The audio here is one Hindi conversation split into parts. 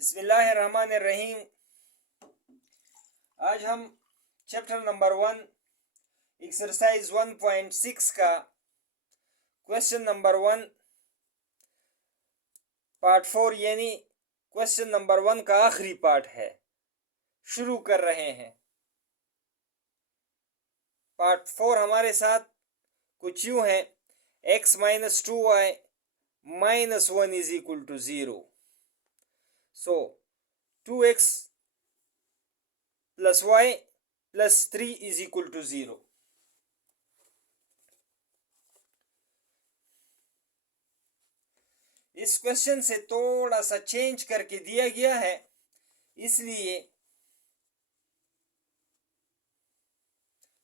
बिस्मिल्लाहिर्रहमानिर्रहीम। आज हम चैप्टर नंबर 1 एक्सरसाइज 1.6 का क्वेश्चन नंबर 1 पार्ट 4 यानी क्वेश्चन नंबर 1 का आखिरी पार्ट है, शुरू कर रहे हैं। पार्ट 4 हमारे साथ कुछ यूं है, x minus 2y minus 1 is equal to 0। So 2x plus y plus 3 is equal to 0। इस क्वेश्चन से थोड़ा सा चेंज करके दिया गया है, इसलिए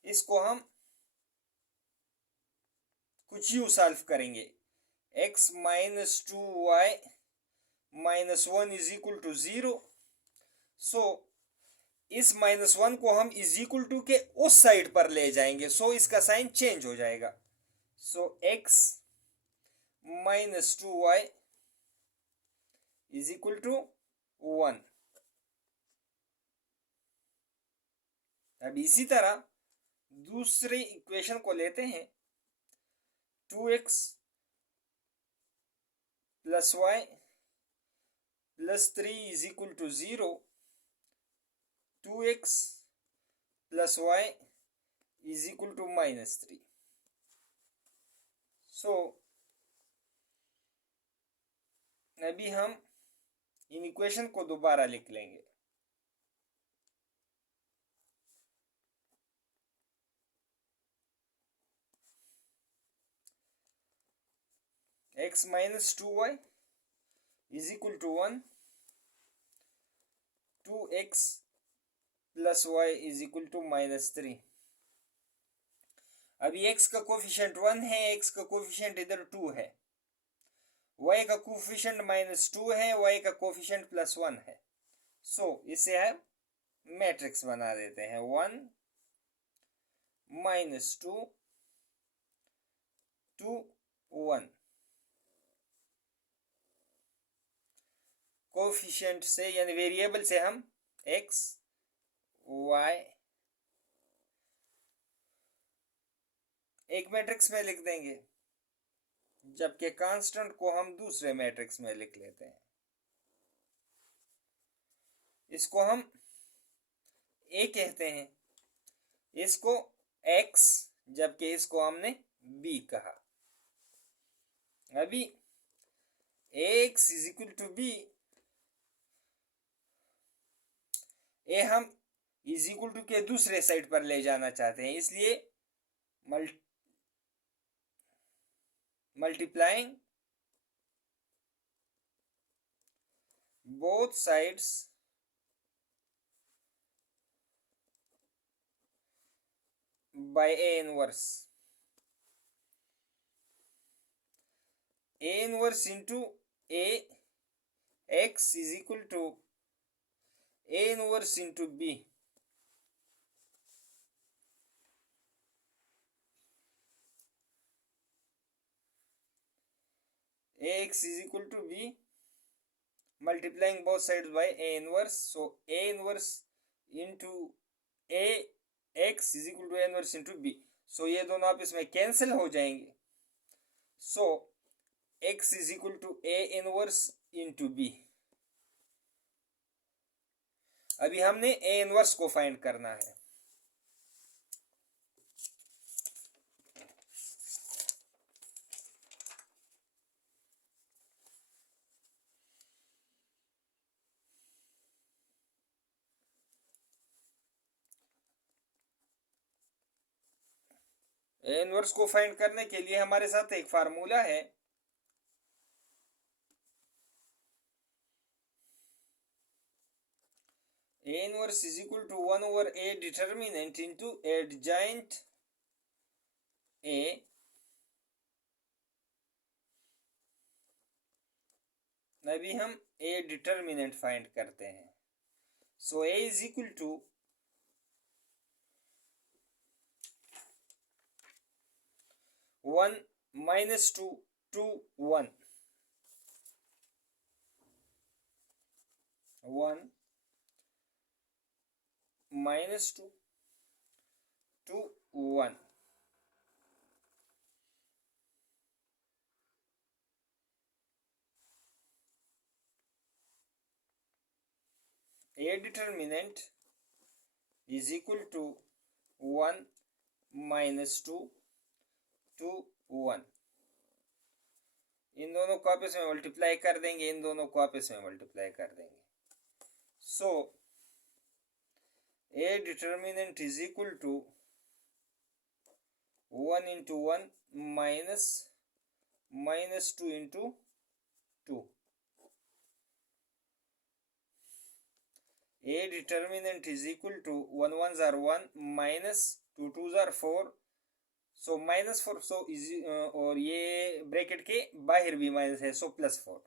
इसको हम कुछ यूं सॉल्व करेंगे। x minus 2y minus 1 is equal to 0। So इस माइनस 1 को हम इज इक्वल टू के उस साइड पर ले जाएंगे, सो इसका साइन चेंज हो जाएगा। So x minus 2y is equal to 1। अब इसी तरह दूसरे इक्वेशन को लेते हैं। 2x plus y plus 3 is equal to 0। 2x plus y is equal to minus 3। So अभी हम इन इक्वेशन को दोबारा लिख लेंगे। x minus 2y is equal to 1। 2x plus y is equal to minus 3। अभी x का कोफिशिएंट 1 है, x का कोफिशिएंट इधर 2 है, y का कोफिशिएंट माइनस 2 है, y का कोफिशिएंट प्लस 1 है। सो इसे हम मैट्रिक्स बना देते हैं। 1 माइनस 2 2 1। कोफिशिएंट से यानी वेरिएबल से हम x y एक मैट्रिक्स में लिख देंगे, जबकि कांस्टेंट को हम दूसरे मैट्रिक्स में लिख लेते हैं। इसको हम a कहते हैं, इसको x, जबकि इसको हमने b कहा। अभी ax is equal to b, A हम इज इक्वल टू के दूसरे साइड पर ले जाना चाहते हैं, इसलिए multiplying both sides by a inverse into a x is equal to a inverse into b। ax is equal to b multiplying both sides by a inverse, so a inverse into a x is equal to a inverse into b। so ये दोनों आप इसमें कैंसिल हो जाएंगे। so x is equal to a inverse into b। अभी हमने a इनवर्स को फाइंड करना है। a इनवर्स को फाइंड करने के लिए हमारे साथ एक फार्मूला है। a inverse is equal to 1 over a determinant into adjoint a अभी हम a डिटर्मिनेंट फाइंड करते हैं। So a is equal to 1 minus 2 2 1। 1 minus 2 to 1. A determinant is equal to 1 minus 2 to 1. इन दोनों को आपस में मल्टीप्लाई कर देंगे, इन दोनों को आपस में मल्टीप्लाई कर देंगे. सो A determinant is equal to 1 into 1 minus 2 into 2. A determinant is equal to 1 ones are 1 minus 2 twos are 4. So minus 4. So easy और ये ब्रैकेट के बाहर भी माइनस है, so plus 4.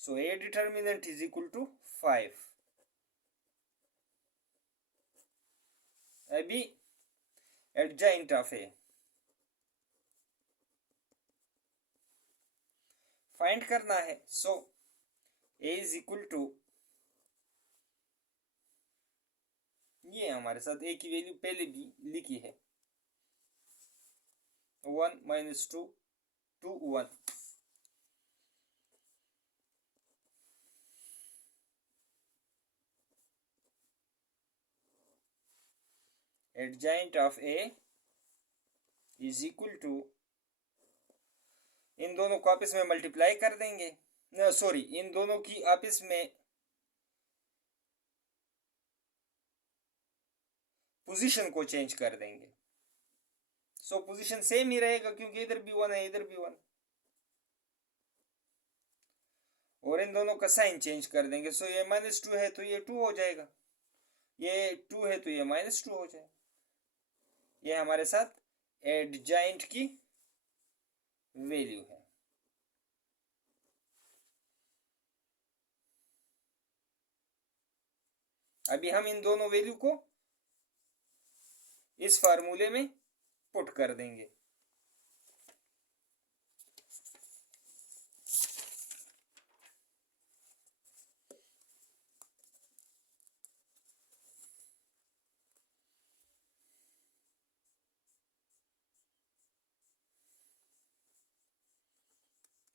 So A determinant is equal to 5. अभी एडजॉइंट ऑफ ए फाइंड करना है. So A is equal to, ये हमारे साथ ए की वैल्यू पहले भी लिखी है, 1 minus 2 to 1. Adjoint of A is equal to, इन दोनों को आपस में मल्टीप्लाई कर देंगे, सॉरी इन दोनों की आपस में पोजीशन को चेंज कर देंगे. सो पोजीशन सेम ही रहेगा क्योंकि इधर भी 1 है, इधर भी 1, और इन दोनों का साइन चेंज कर देंगे. सो ये -2 है तो ये 2 हो जाएगा, ये 2 है तो ये -2 हो जाएगा. ये हमारे साथ एडजॉइंट की वैल्यू है. अभी हम इन दोनों वैल्यू को इस फार्मूले में पुट कर देंगे.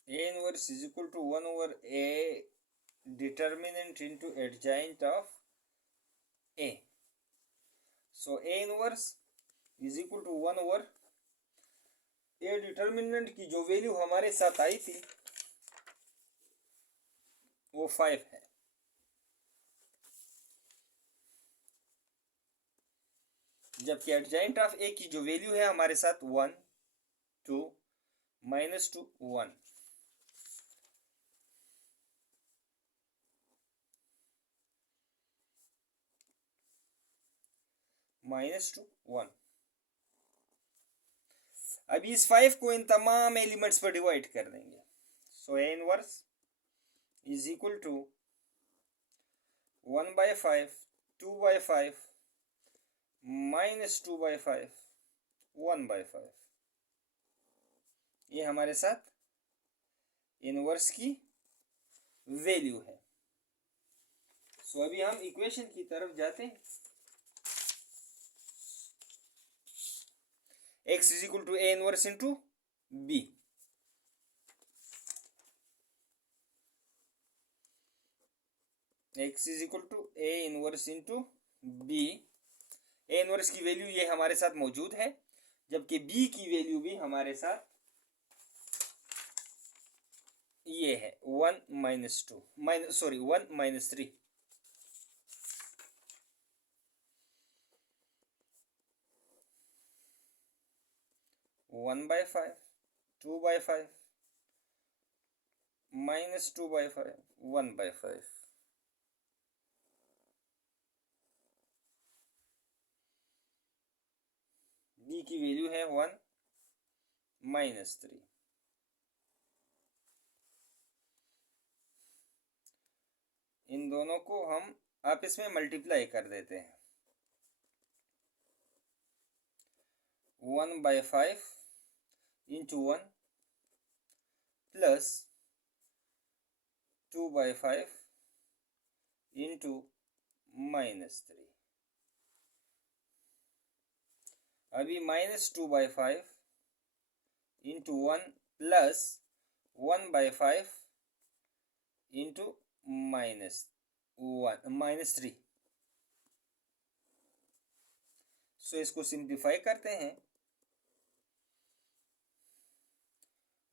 A inverse is equal to 1 over A determinant into adjoint of A. So A inverse is equal to 1 over A determinant की जो वैल्यू हमारे साथ आई थी वो 5 है. जबकि एडजॉइंट ऑफ ए की जो वैल्यू है हमारे साथ 1 2 -2 1. -2 1. अभी इस 5 को इन तमाम एलिमेंट्स पर डिवाइड कर देंगे. So A inverse is equal to 1/5 2/5 -2/5 1/5. ये हमारे साथ इनवर्स की वैल्यू है. सो अभी हम इक्वेशन की तरफ जाते हैं. x is equal to a inverse into b. x is equal to a inverse into b. a inverse की वैल्यू ये हमारे साथ मौजूद है, जबकि b की वैल्यू भी हमारे साथ ये है 1 -2 1 -3. 1/5 2/5 -2/5 1/5. b की वैल्यू है 1 -3. इन दोनों को हम आपस में मल्टीप्लाई कर देते हैं. 1/5 into 1 प्लस 2/5 इंटू -3। अभी -2/5 इंटू 1 प्लस 1/5 इंटू -3। सो इसको सिंप्लीफाई करते हैं।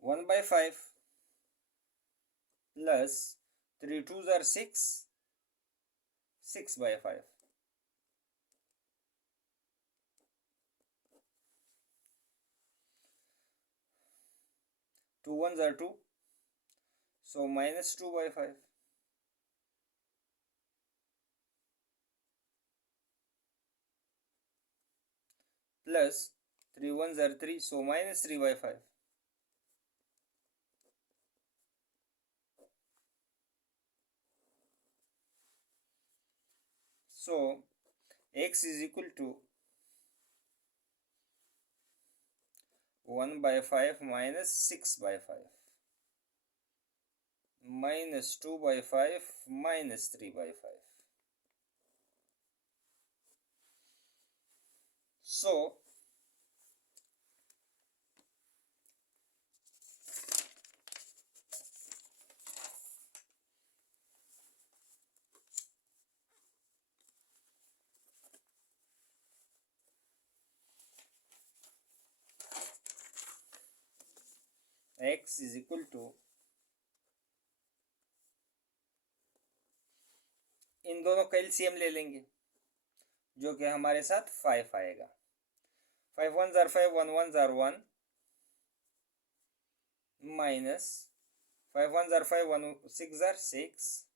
1/5 plus 3 2 tsar 6, 6/5 2 1 tsar 2, so -2/5 plus 3 1 tsar 3, so -3/5 so x is equal to 1/5 minus 6/5 minus 2/5 minus 3/5. So x is equal to, इन दोनों का एलसीएम ले लेंगे जो कि हमारे साथ 5 आएगा। 5 1 ज़ार 5, 1 1 ज़ार 1 माइनस 5 1 ज़ार 5, 1 6 ज़ार 6।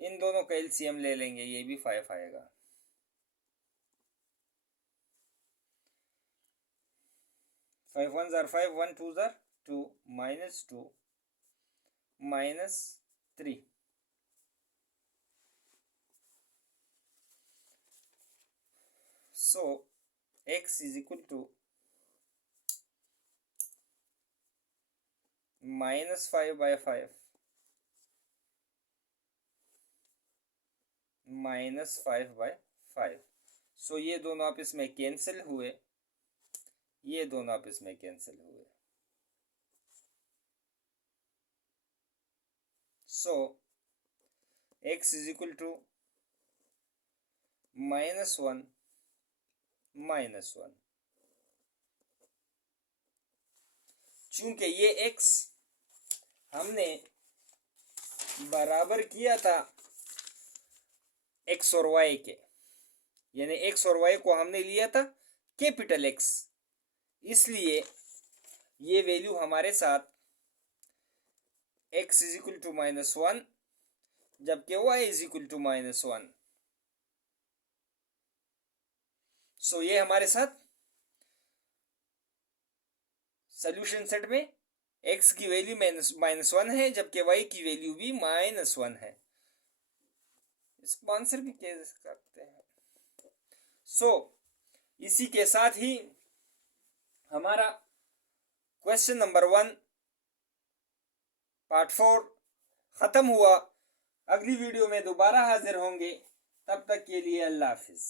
इन दोनों का एलसीएम ले लेंगे, ये भी 5 आएगा। 5 1 ज़ार 5, 1 2 ज़ार 2 minus 2 minus 3। So x is equal to -5/5 -5/5। सो ये दोनों आपस में कैंसिल हुए, ये दोनों आपस में कैंसिल हुए। सो x is equal to -1 -1। चूंकि ये x हमने बराबर किया था x और y के, यानी x और y को हमने लिया था कैपिटल X, इसलिए ये वैल्यू हमारे साथ x इज इक्वल टू -1 जबकि y इज इक्वल टू -1। सो ये हमारे साथ सॉल्यूशन सेट में x की वैल्यू -1 है जबकि y की वैल्यू भी -1 है। इसको आंसर भी कह सकते हैं। सो इसी के साथ ही हमारा क्वेश्चन नंबर 1 पार्ट 4 खत्म हुआ। अगली वीडियो में दोबारा हाजिर होंगे, तब तक के लिए अल्लाह हाफिज।